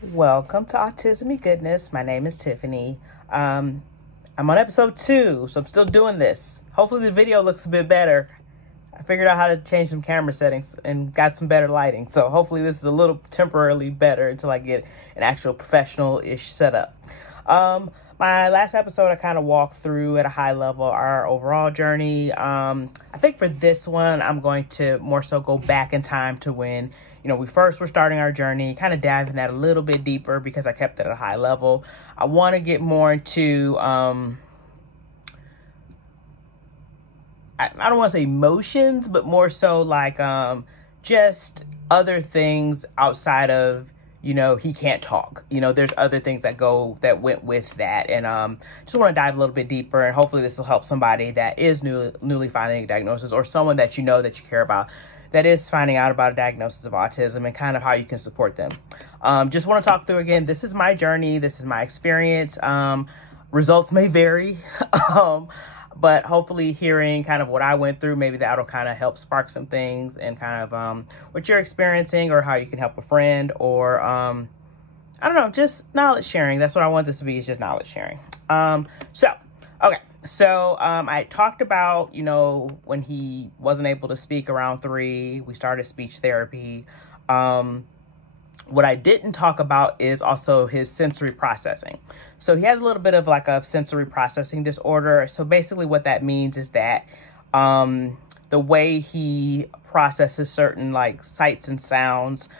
Welcome to Autism Goodness. My name is Tiffany. I'm on episode 2, so I'm still doing this. Hopefully the video looks a bit better. I figured out how to change some camera settings and got some better lighting. So hopefully this is a little temporarily better until I get an actual professional-ish setup. My last episode, I kind of walked through at a high level our overall journey. I think for this one, I'm going to more so go back in time to when, we first were starting our journey, kind of dive in that a little bit deeper because I kept it at a high level. I want to get more into, I don't want to say emotions, but more so like just other things outside of, he can't talk. There's other things that went with that. And just want to dive a little bit deeper. And hopefully this will help somebody that is newly finding a diagnosis, or someone that you care about that is finding out about a diagnosis of autism, and kind of how you can support them. Just want to talk through again. This is my journey. This is my experience. Results may vary. But hopefully hearing kind of what I went through, maybe that'll kind of help spark some things and kind of what you're experiencing, or how you can help a friend, or I don't know, just knowledge sharing. That's what I want this to be, is just knowledge sharing. So I talked about, when he wasn't able to speak around 3, we started speech therapy. What I didn't talk about is also his sensory processing. So he has a little bit of like a sensory processing disorder. So basically what that means is that the way he processes certain like sights and sounds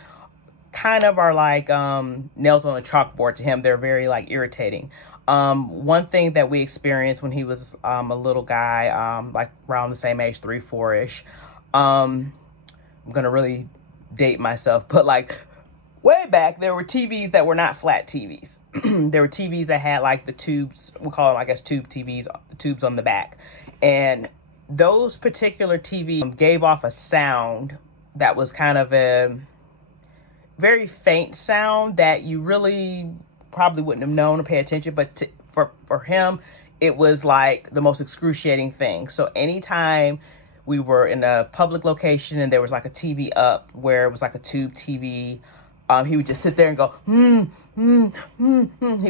kind of are like nails on a chalkboard to him. They're very like irritating. One thing that we experienced when he was a little guy, like around the same age, 3, 4-ish, I'm going to really date myself, but like way back, there were TVs that were not flat TVs. There were TVs that had like the tubes, we call them, I guess, tube TVs, the tubes on the back. And those particular TVs gave off a sound that was kind of a very faint sound that you really probably wouldn't have known to pay attention. But for him, it was like the most excruciating thing. So anytime we were in a public location and there was like a TV up where it was like a tube TV, he would just sit there and go, He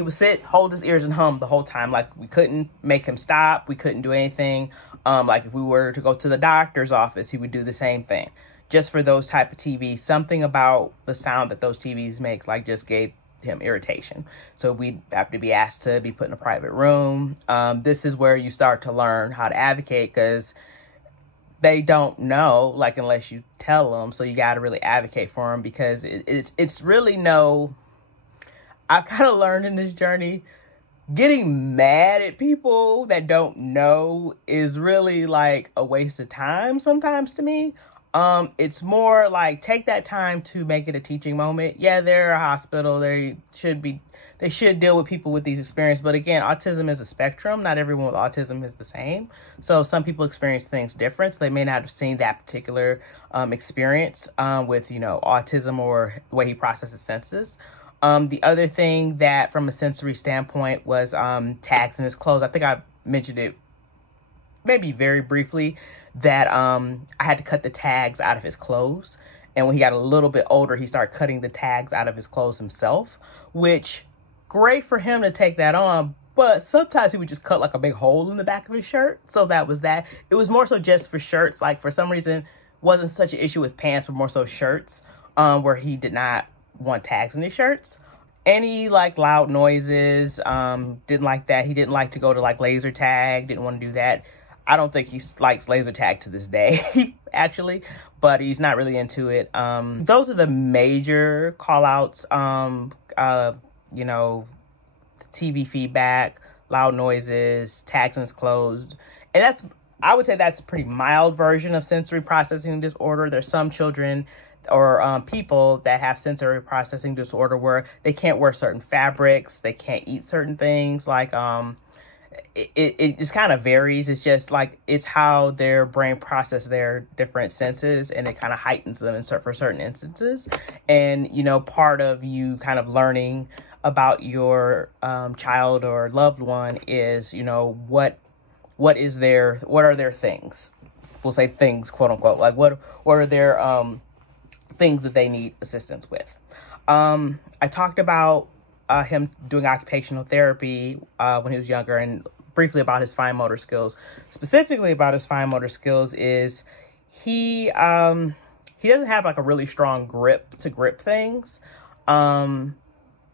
would sit, hold his ears and hum the whole time. Like we couldn't make him stop. We couldn't do anything. Like if we were to go to the doctor's office, he would do the same thing. Just for those type of TVs, something about the sound that those TVs make like just gave him irritation. So we'd have to be asked to be put in a private room. This is where you start to learn how to advocate, because they don't know, like, unless you tell them. So you got to really advocate for them, because it's really I've kind of learned in this journey, getting mad at people that don't know is really like a waste of time sometimes to me. It's more like, take that time to make it a teaching moment. Yeah, they're a hospital. They should deal with people with these experiences. But again, autism is a spectrum. Not everyone with autism is the same. So some people experience things different. So they may not have seen that particular experience with, autism, or the way he processes senses. The other thing that from a sensory standpoint was tags in his clothes. I think I mentioned it maybe very briefly, that I had to cut the tags out of his clothes. And when he got a little bit older, he started cutting the tags out of his clothes himself, which great for him to take that on. But sometimes he would just cut like a big hole in the back of his shirt. So that was that. It was more so just for shirts. Like for some reason, wasn't such an issue with pants, but more so shirts, where he did not want tags in his shirts. Any like loud noises, didn't like that. He didn't like to go to like laser tag, didn't want to do that. I don't think he likes laser tag to this day, actually, but he's not really into it. Those are the major call outs, TV feedback, loud noises, tags in his clothes. And I would say that's a pretty mild version of sensory processing disorder. There's some children or people that have sensory processing disorder where they can't wear certain fabrics, they can't eat certain things, like it just kind of varies. It's just like, it's how their brain processes their different senses, and it kind of heightens them for certain instances. And, part of you kind of learning about your child or loved one is, what are their things? We'll say things, quote unquote, like what are their things that they need assistance with. I talked about him doing occupational therapy when he was younger, and briefly about his fine motor skills. Specifically about his fine motor skills is he doesn't have like a really strong grip to grip things.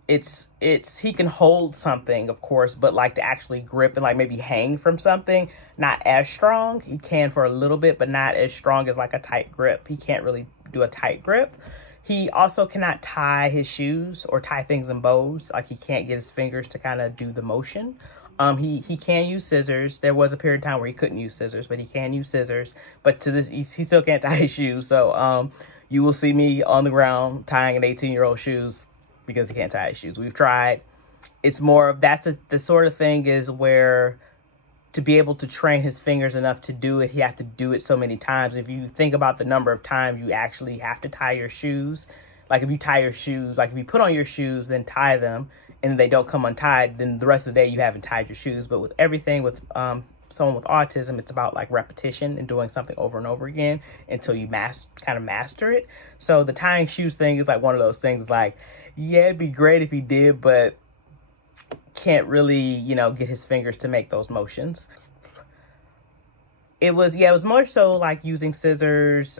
He can hold something, of course, but like to actually grip and like maybe hang from something, not as strong. He can for a little bit, but not as strong as like a tight grip. He can't really do a tight grip. He also cannot tie his shoes or tie things in bows. Like he can't get his fingers to kind of do the motion. He can use scissors. There was a period of time where he couldn't use scissors, but he can use scissors. But to this, he still can't tie his shoes. So you will see me on the ground tying an 18-year-old shoes because he can't tie his shoes. We've tried. It's more of the sort of thing is where to be able to train his fingers enough to do it, he have to do it so many times. If you think about the number of times you actually have to tie your shoes, like if you tie your shoes, like if you put on your shoes, then tie them, and they don't come untied, then the rest of the day you haven't tied your shoes. But with everything with someone with autism, it's about like repetition and doing something over and over again until you kind of master it. So the tying shoes thing is like one of those things like, yeah, it'd be great if he did, but can't really, get his fingers to make those motions. It was more so like using scissors.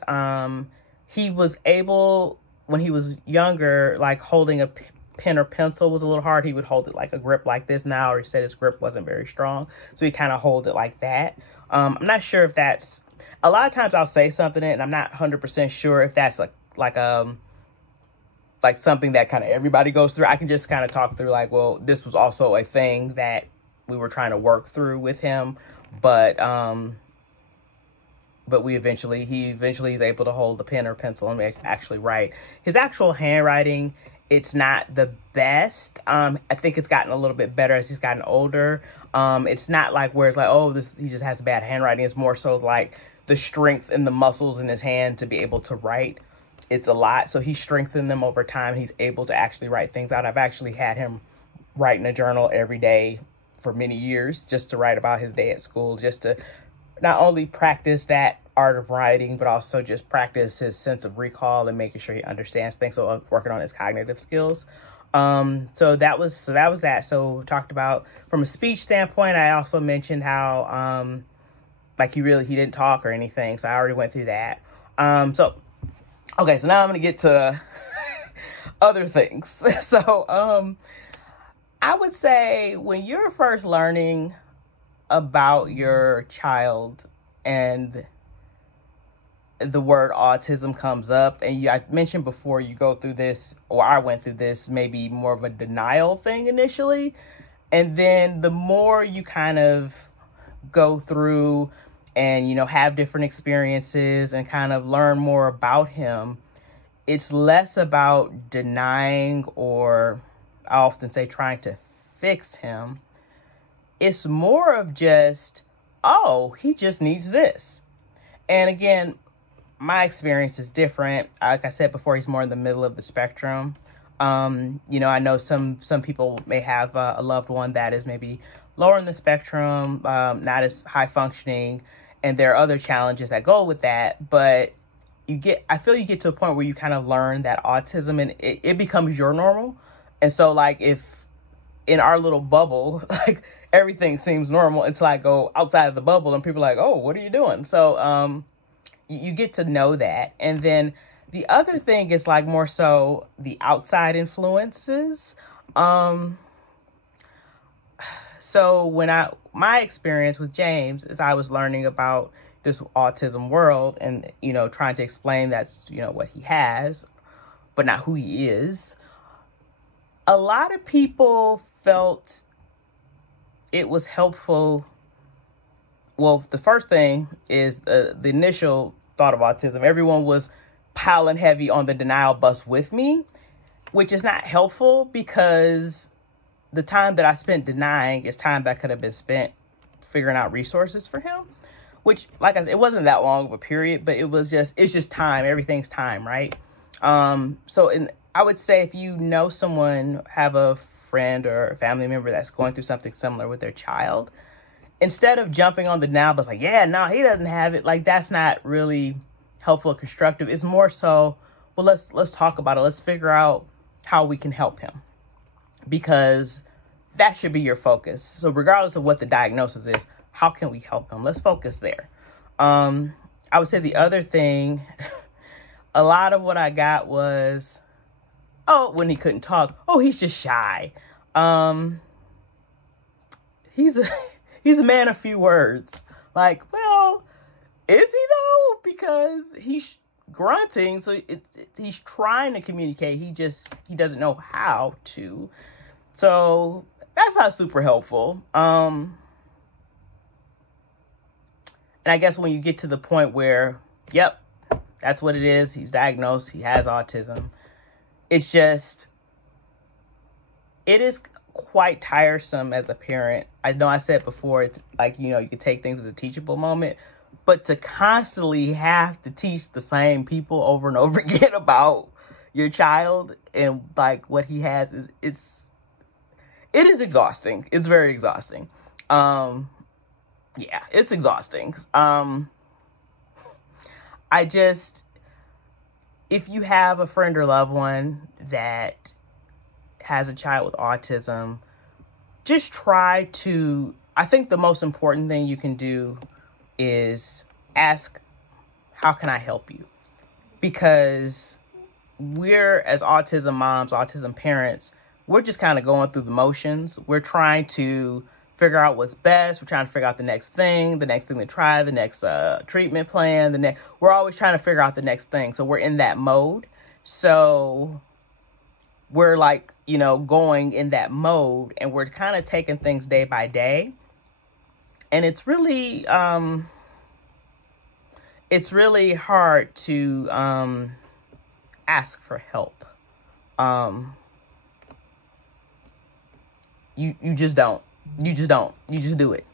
He was able, when he was younger, like holding a pen or pencil was a little hard. He would hold it like a grip like this now, or he said his grip wasn't very strong. So he kind of hold it like that. I'm not sure if that's, a lot of times I'll say something and I'm not 100% sure if that's like something that kind of everybody goes through. I can just kind of talk through like, well, this was also a thing that we were trying to work through with him, but he eventually is able to hold a pen or pencil and actually write. His actual handwriting, it's not the best. I think it's gotten a little bit better as he's gotten older. It's not like where it's like, oh, he just has bad handwriting. It's more so like the strength and the muscles in his hand to be able to write. It's a lot. So he's strengthened them over time. He's able to actually write things out. I've actually had him write in a journal every day for many years, just to write about his day at school, just to not only practice that art of writing, but also just practice his sense of recall and making sure he understands things. So working on his cognitive skills. So that was that. So talked about from a speech standpoint. I also mentioned how, like he didn't talk or anything. So I already went through that. Okay, so now I'm going to get to other things. So I would say when you're first learning about your child and the word autism comes up, and I mentioned before you go through this, or I went through this, maybe more of a denial thing initially. And then the more you kind of go through and, have different experiences and kind of learn more about him, it's less about denying, or I often say trying to fix him. It's more of just, oh, he just needs this. And again, my experience is different. Like I said before, he's more in the middle of the spectrum. I know some people may have a loved one that is maybe lower in the spectrum, not as high functioning, and there are other challenges that go with that. But I feel you get to a point where you kind of learn that autism and it becomes your normal. And so like if in our little bubble, like everything seems normal until I go outside of the bubble and people are like, oh, what are you doing? So you get to know that. And then the other thing is like more so the outside influences. So my experience with James is I was learning about this autism world and, trying to explain that's, what he has, but not who he is. A lot of people felt it was helpful. Well, the first thing is the initial thought of autism. Everyone was piling heavy on the denial bus with me, which is not helpful because the time that I spent denying is time that could have been spent figuring out resources for him, which, like I said, it wasn't that long of a period, but it's just time. Everything's time, right? So I would say if you know someone, have a friend or a family member that's going through something similar with their child, instead of jumping on the denial bus like, yeah, no, he doesn't have it, like that's not really helpful or constructive. It's more so, well, let's talk about it. Let's figure out how we can help him, because that should be your focus. So regardless of what the diagnosis is, how can we help him? Let's focus there. I would say the other thing, a lot of what I got was, when he couldn't talk, he's just shy. He's a man of few words. Like, well, is he though? Because he's grunting, so he's trying to communicate. He doesn't know how to. So that's not super helpful. And I guess when you get to the point where, yep, that's what it is. He's diagnosed. He has autism. It is quite tiresome as a parent. I know I said before, it's like, you can take things as a teachable moment, but to constantly have to teach the same people over and over again about your child and like what he has it is exhausting. It's very exhausting. Yeah, it's exhausting. If you have a friend or loved one that has a child with autism, just try to, I think the most important thing you can do is ask, how can I help you? Because we're, as autism moms, autism parents, we're just kind of going through the motions. We're trying to figure out what's best. We're trying to figure out the next thing to try, the next treatment plan, we're always trying to figure out the next thing. So we're in that mode. So we're like, going in that mode, and we're kind of taking things day by day. And it's really hard to ask for help. You just don't. You just do it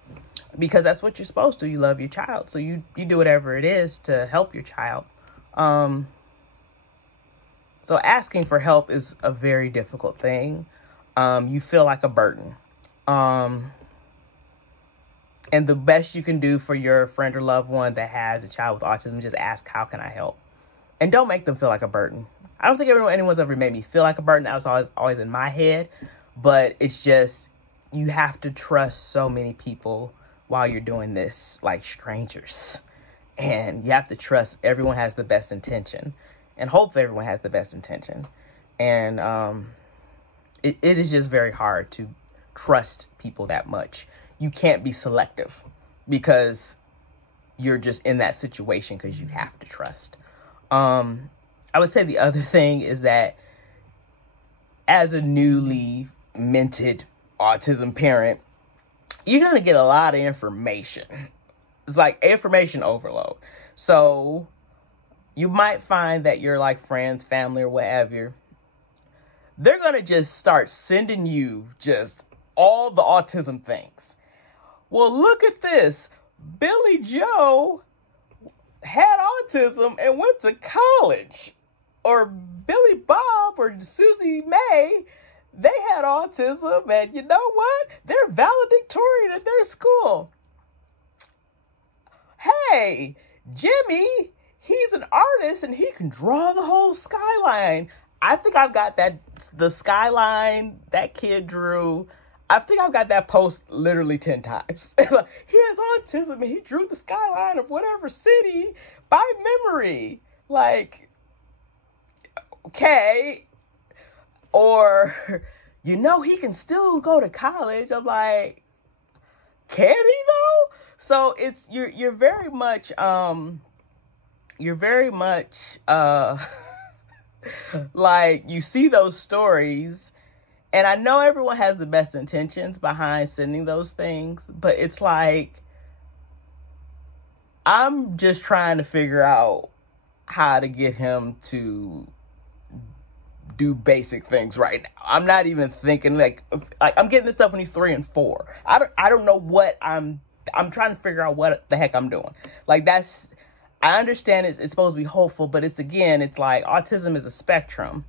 because that's what you're supposed to. You love your child, so you do whatever it is to help your child. So asking for help is a very difficult thing. You feel like a burden. And the best you can do for your friend or loved one that has a child with autism, just ask, how can I help? And don't make them feel like a burden. I don't think anyone's ever made me feel like a burden. That was always in my head. But it's just, you have to trust so many people while you're doing this, like strangers. And you have to trust everyone has the best intention. And hope everyone has the best intention. And it is just very hard to trust people that much. You can't be selective because you're just in that situation because you have to trust. I would say the other thing is that as a newly minted autism parent, you're going to get a lot of information. It's like information overload. So you might find that your like friends, family, or whatever, they're going to just start sending you just all the autism things. Well, look at this. Billy Joe had autism and went to college. Or Billy Bob or Susie May, they had autism, and you know what? They're valedictorian at their school. Hey, Jimmy, he's an artist and he can draw the whole skyline. I think I've got the skyline that kid drew. I think I've got that post literally 10 times. He has autism and he drew the skyline of whatever city by memory. Like, okay. Or, he can still go to college. I'm like, can he though? So it's, you're very much, like, you see those stories, and I know everyone has the best intentions behind sending those things, but it's like, I'm just trying to figure out how to get him to do basic things right now. I'm not even thinking like I'm getting this stuff when he's 3 and 4. I don't know what I'm trying to figure out what the heck I'm doing. Like I understand it's supposed to be hopeful, but it's like autism is a spectrum.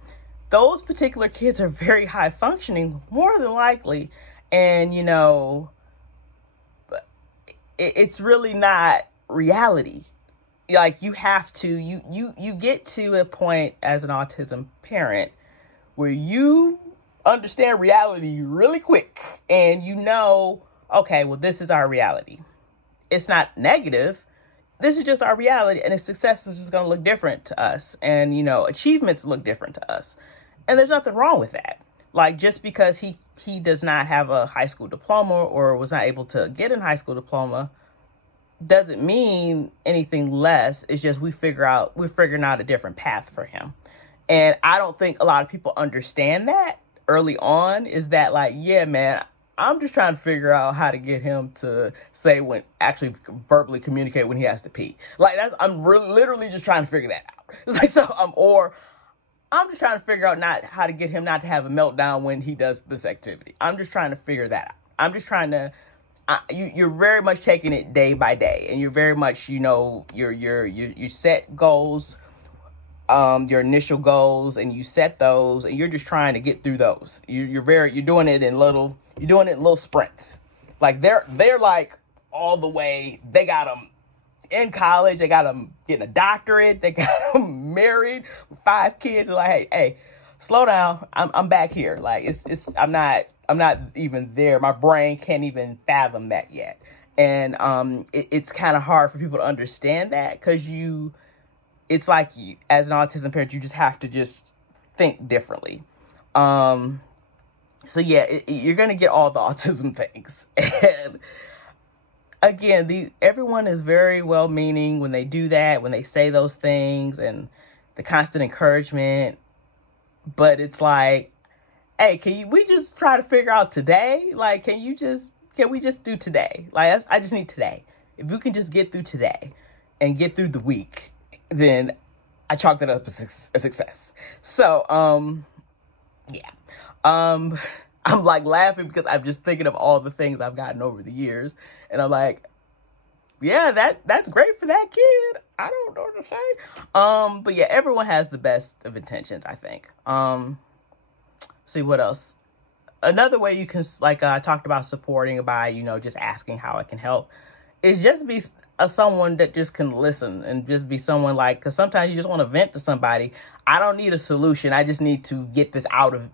Those particular kids are very high functioning, more than likely. And, it's really not reality. Like you have to, you get to a point as an autism parent where you understand reality really quick and you know, okay, well, this is our reality. It's not negative. This is just our reality, and its success is just going to look different to us. And, you know, achievements look different to us. And there's nothing wrong with that. Like, just because he does not have a high school diploma or was not able to get a high school diploma doesn't mean anything less. It's just we're figuring out a different path for him. And I don't think a lot of people understand that early on, is that like, yeah, man, I'm just trying to figure out how to get him to say when, actually verbally communicate when he has to pee. Like, I'm literally just trying to figure that out. It's like, so or I'm just trying to figure out how to get him not to have a meltdown when he does this activity. I'm just trying to figure that out. I'm just trying to, you're very much taking it day by day, and you're very much, you know, you set goals, your initial goals, and you set those, and you're just trying to get through those. You're doing it in little sprints. Like they're like all the way. They got them in college. They got them getting a doctorate. They got them married with 5 kids. They're like, hey, slow down. I'm back here. Like I'm not even there. My brain can't even fathom that yet. And it's kind of hard for people to understand that, because it's like you, as an autism parent, you just have to just think differently. So yeah, you're going to get all the autism things. And again, everyone is very well-meaning when they do that, when they say those things, and the constant encouragement. But it's like, hey, we just try to figure out today? Like, can we just do today? Like, I just need today. If we can just get through today and get through the week, then I chalk that up as a success. So, yeah. I'm like laughing because I'm just thinking of all the things I've gotten over the years. And I'm like, yeah, that's great for that kid. I don't know what to say. But yeah, everyone has the best of intentions, I think. See what else? Another way you can, like I talked about supporting by, you know, just asking how I can help, is just be someone that just can listen, and just be someone like, because sometimes you just want to vent to somebody. I don't need a solution. I just need to get this out of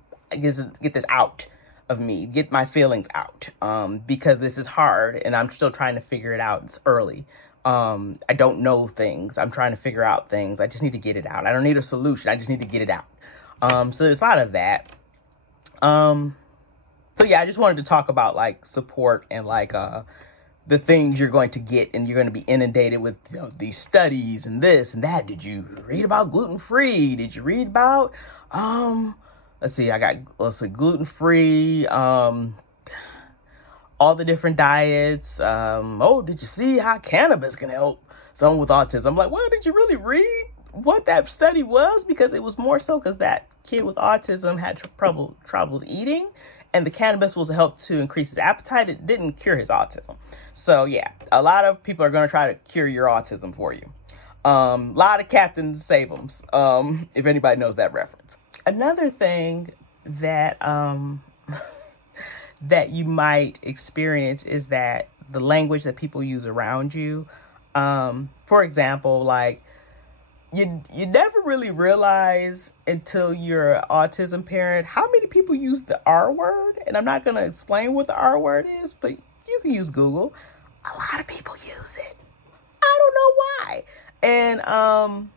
me, get my feelings out, because this is hard and I'm still trying to figure it out. It's early. I don't know things. I'm trying to figure out things. I just need to get it out. I don't need a solution. I just need to get it out. So there's a lot of that. So yeah, I just wanted to talk about like support and like, the things you're going to get, and you're going to be inundated with, you know, these studies and this and that. Did you read about gluten-free? Did you read about, let's see, gluten-free, all the different diets. Did you see how cannabis can help someone with autism? I'm like, well, did you really read what that study was? Because it was more so because that kid with autism had troubles eating, and the cannabis was a help to increase his appetite. It didn't cure his autism. So yeah, a lot of people are going to try to cure your autism for you. A lot of Captain Save-ems, if anybody knows that reference. Another thing that that you might experience is that the language that people use around you. For example, like you never really realize until you're an autism parent how many people use the R word. And I'm not going to explain what the R word is, but you can use Google. A lot of people use it. I don't know why. And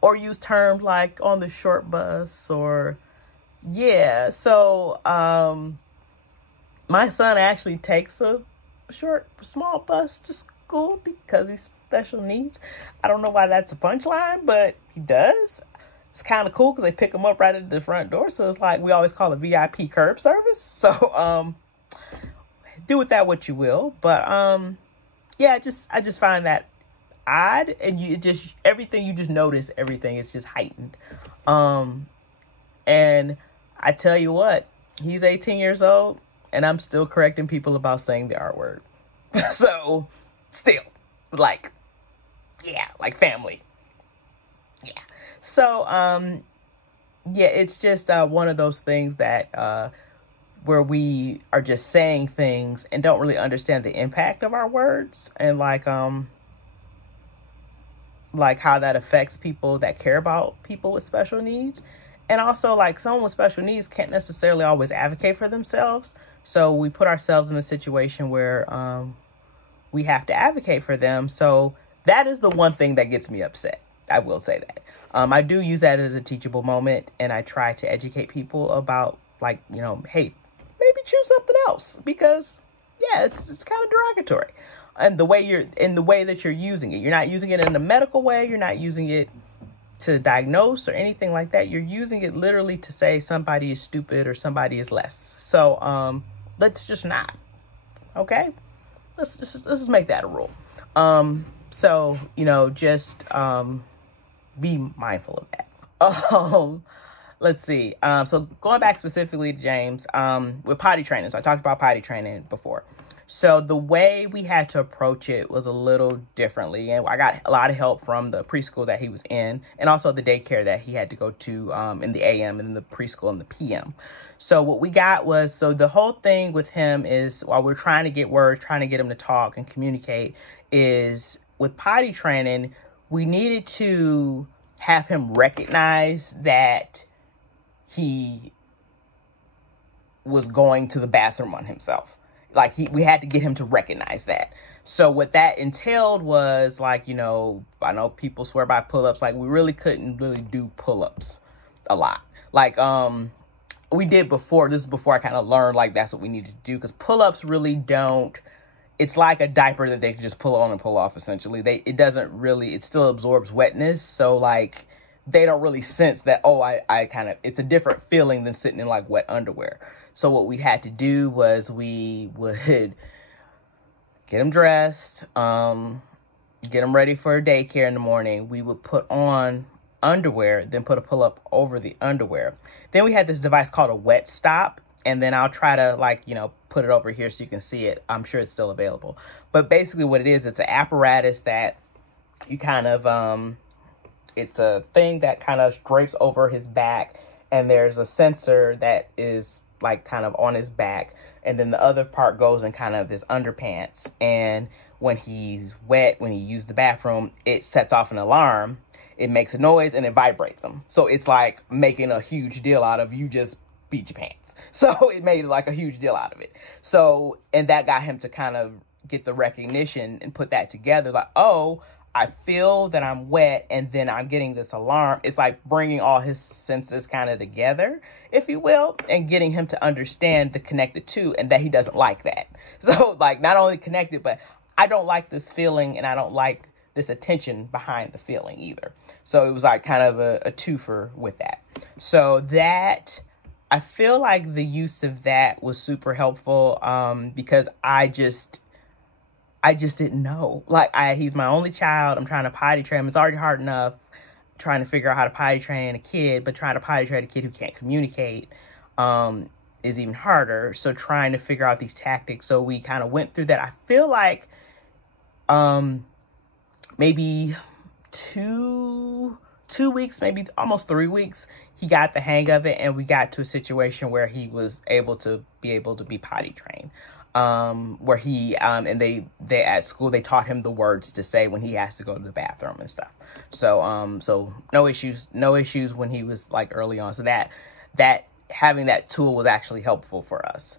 or use terms like on the short bus, or yeah. So my son actually takes a small bus to school because he's special needs. I don't know why that's a punchline, but he does. It's kind of cool because they pick him up right at the front door. So it's like, we always call it VIP curb service. So do with that what you will. But yeah, I just find that odd, and everything you just notice, everything is just heightened. And I tell you what, he's 18 years old, and I'm still correcting people about saying the R word. So still, like, yeah, like family. Yeah. So, yeah, it's just one of those things that where we are just saying things and don't really understand the impact of our words, and like how that affects people that care about people with special needs. And also, like, someone with special needs can't necessarily always advocate for themselves. So we put ourselves in a situation where we have to advocate for them. So that is the one thing that gets me upset. I will say that. I do use that as a teachable moment, and I try to educate people about, like, you know, hey, maybe choose something else, because yeah, it's kind of derogatory. And the way that you're using it, you're not using it in a medical way. You're not using it to diagnose or anything like that. You're using it literally to say somebody is stupid or somebody is less. So let's just not. Okay, let's just make that a rule. So, you know, just be mindful of that. Let's see. So going back specifically to James, with potty training. So I talked about potty training before. So the way we had to approach it was a little differently. And I got a lot of help from the preschool that he was in, and also the daycare that he had to go to in the AM, and the preschool in the PM. So what we got was, so the whole thing with him is, while we're trying to get words, trying to get him to talk and communicate, is with potty training, we needed to have him recognize that he was going to the bathroom on himself. Like, we had to get him to recognize that. So what that entailed was, like, you know, I know people swear by pull-ups. Like, we really couldn't really do pull-ups a lot. Like, we did before. This is before I kind of learned, like, that's what we needed to do. Because pull-ups really don't, it's like a diaper that they can just pull on and pull off, essentially. It still absorbs wetness. So, like, they don't really sense that, oh, it's a different feeling than sitting in, like, wet underwear. So what we had to do was we would get him dressed, get him ready for daycare in the morning. We would put on underwear, then put a pull-up over the underwear. Then we had this device called a wet stop. And then I'll try to, like, you know, put it over here so you can see it. I'm sure it's still available. But basically what it is, it's an apparatus that you kind of, it's a thing that kind of drapes over his back. And there's a sensor that is, like, kind of on his back, and then the other part goes in kind of his underpants. And when he's wet, when he uses the bathroom, it sets off an alarm, it makes a noise, and it vibrates him. So it's like making a huge deal out of, you just beat your pants. So it made like a huge deal out of it. So, and that got him to kind of get the recognition and put that together, like, oh, I feel that I'm wet, and then I'm getting this alarm. It's like bringing all his senses kind of together, if you will, and getting him to understand the connected to, and that he doesn't like that. So, like, not only connected, but I don't like this feeling, and I don't like this attention behind the feeling either. So it was like kind of a twofer with that. So that, I feel like the use of that was super helpful, because I just didn't know. Like, he's my only child. I'm trying to potty train him. It's already hard enough trying to figure out how to potty train a kid, but trying to potty train a kid who can't communicate is even harder. So trying to figure out these tactics. So we kind of went through that. I feel like maybe two weeks, maybe almost 3 weeks, he got the hang of it, and we got to a situation where he was able to be potty trained. Where he, and they at school, they taught him the words to say when he has to go to the bathroom and stuff. So, so no issues when he was, like, early on. So that having that tool was actually helpful for us.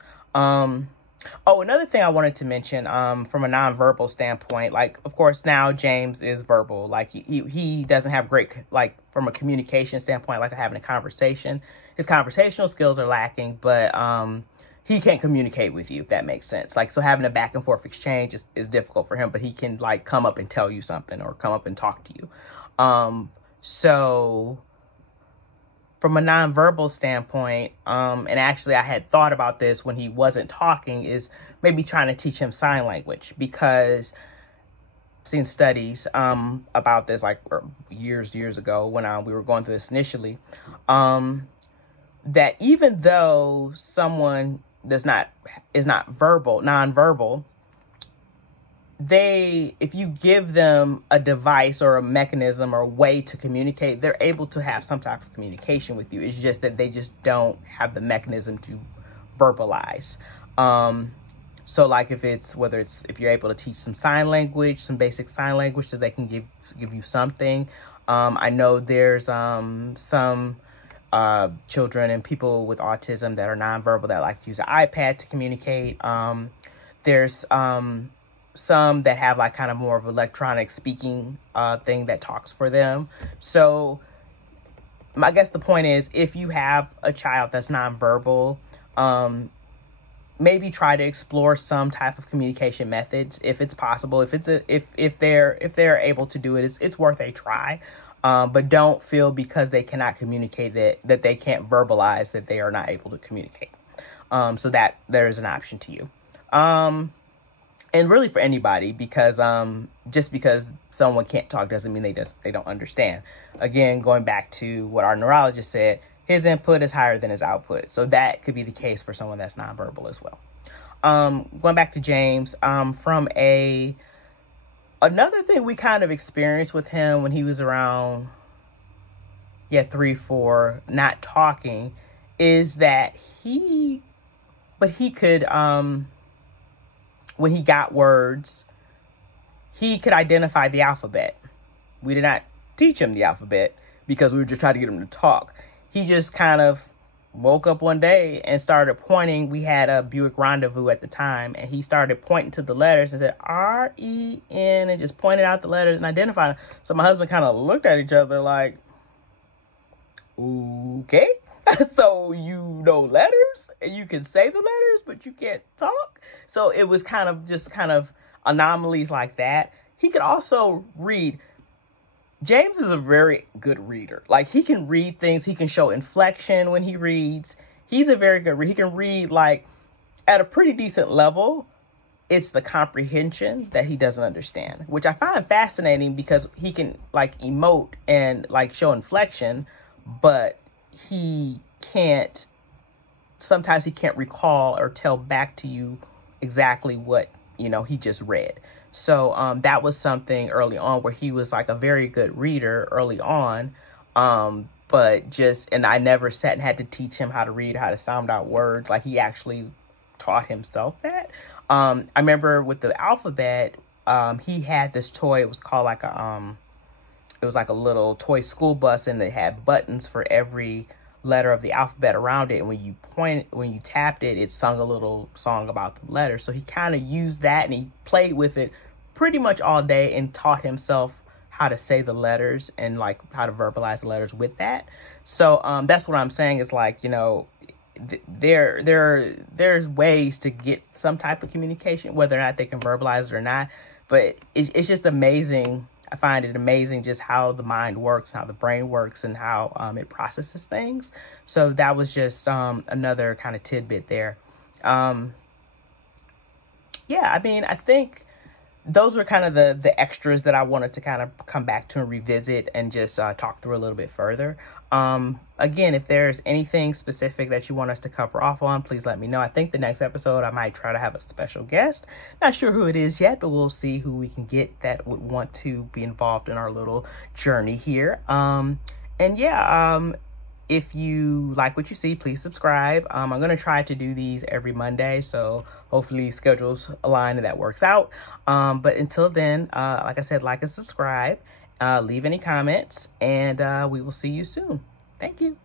Oh, another thing I wanted to mention, from a nonverbal standpoint, like, of course, now James is verbal. Like, he doesn't have great, like, from a communication standpoint, like having a conversation. His conversational skills are lacking, but, he can't communicate with you, if that makes sense. Like, so having a back and forth exchange is difficult for him, but he can, like, come up and tell you something or come up and talk to you. So from a nonverbal standpoint, and actually I had thought about this when he wasn't talking, is maybe trying to teach him sign language, because I've seen studies about this, like, years ago when we were going through this initially, that even though someone is not nonverbal, if you give them a device or a mechanism or a way to communicate, they're able to have some type of communication with you. It's just that they just don't have the mechanism to verbalize. So, like, if you're able to teach some sign language, some basic sign language, so they can give you something. I know there's some children and people with autism that are nonverbal that like to use an iPad to communicate. There's some that have like kind of more of electronic speaking thing that talks for them. So I guess the point is, if you have a child that's nonverbal, maybe try to explore some type of communication methods if it's possible. If they're able to do it, it's worth a try. But don't feel because they cannot communicate that they can't verbalize that they are not able to communicate. So that there is an option to you. And really for anybody, because just because someone can't talk doesn't mean they don't understand. Again, going back to what our neurologist said, his input is higher than his output. So that could be the case for someone that's nonverbal as well. Going back to James, from another thing we kind of experienced with him when he was around 3, 4, not talking, is that he could when he got words, he could identify the alphabet. We did not teach him the alphabet because we were just trying to get him to talk. He just kind of woke up one day and started pointing. We had a Buick Rendezvous at the time, and he started pointing to the letters and said R-E-N and just pointed out the letters and identified them. So my husband kind of looked at each other like, okay. So you know letters and you can say the letters, but you can't talk. So it was kind of anomalies like that. He could also read. James is a very good reader. Like, he can read things. He can show inflection when he reads. He's a very good reader. He can read like at a pretty decent level. It's the comprehension that he doesn't understand, which I find fascinating because he can like emote and like show inflection, but sometimes he can't recall or tell back to you exactly what, he just read. So that was something early on where he was like a very good reader early on. And I never sat and had to teach him how to read, how to sound out words. Like, he actually taught himself that. I remember with the alphabet, he had this toy. It was called like it was like a little toy school bus, and it had buttons for every letter of the alphabet around it. And when you tapped it, it sung a little song about the letters. So he kind of used that and he played with it pretty much all day and taught himself how to say the letters and like how to verbalize the letters with that. So that's what I'm saying is like, there's ways to get some type of communication, whether or not they can verbalize it or not. But it's just amazing. I find it amazing just how the mind works, how the brain works, and how it processes things. So that was just another kind of tidbit there. I think those were kind of the extras that I wanted to kind of come back to and revisit and just talk through a little bit further. Again, if there's anything specific that you want us to cover off on, please let me know. I think the next episode I might try to have a special guest. Not sure who it is yet, but we'll see who we can get that would want to be involved in our little journey here. If you like what you see, please subscribe. I'm going to try to do these every Monday, so hopefully schedules align and that works out. But until then, like I said, like and subscribe. Leave any comments, and we will see you soon. Thank you.